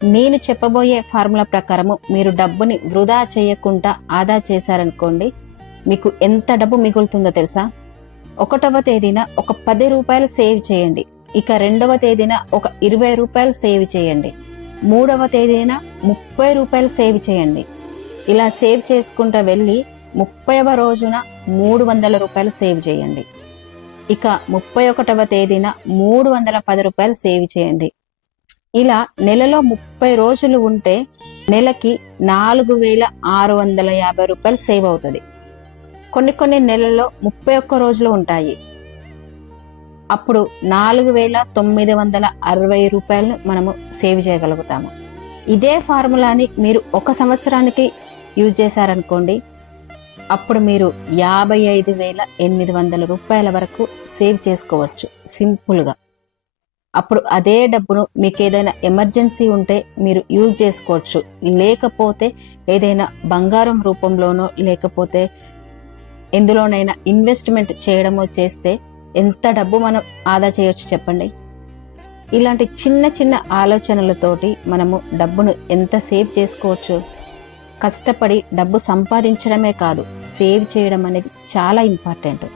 నేను చెప్పబోయే ఫార్ములా ప్రకారము మీరు డబ్బుని వృధా చేయకుండా ఆదా చేశారనుకోండి, మీకు ఎంత డబ్బు మిగులుతుందో తెలుసా? 1వ తేదీన ఒక 10 రూపాయలు సేవ్ చేయండి. ఇక 2వ తేదీన ఒక 20 రూపాయలు సేవ్ చేయండి. 3వ తేదీన 30 రూపాయలు సేవ్ చేయండి. ఇలా సేవ్ చేసుకుంటూ వెళ్ళి 30వ రోజున 300 రూపాయలు సేవ్ చేయండి. ఇక 31వ తేదీన 310 రూపాయలు సేవ్ చేయండి. ఇలా నెలలో 30 రోజులు ఉంటే నెలకి 4650 రూపాయలు సేవ్ అవుతుంది. కొన్ని నెలల్లో 31 రోజులు ఉంటాయి. అప్పుడు 4960 రూపాయలను మనము సేవ్ చేయగలుగుతాము. ఇదే ఫార్ములాని మీరు 1 సంవత్సరానికి యూజ్ చేశారనుకోండి, అప్పుడు మీరు 55,800 రూపాయల వరకు సేవ్ చేసుకోవచ్చు సింపుల్గా. అప్పుడు అదే డబ్బును మీకు ఏదైనా ఎమర్జెన్సీ ఉంటే మీరు యూజ్ చేసుకోవచ్చు. లేకపోతే ఏదైనా బంగారం రూపంలోనో లేకపోతే ఎందులోనైనా ఇన్వెస్ట్మెంట్ చేయడమో చేస్తే ఎంత డబ్బు మనం ఆదా చేయొచ్చు చెప్పండి. ఇలాంటి చిన్న ఆలోచనలతోటి మనము డబ్బును ఎంత సేవ్ చేసుకోవచ్చు. కష్టపడి డబ్బు సంపాదించడమే కాదు, సేవ్ చేయడం అనేది చాలా ఇంపార్టెంట్.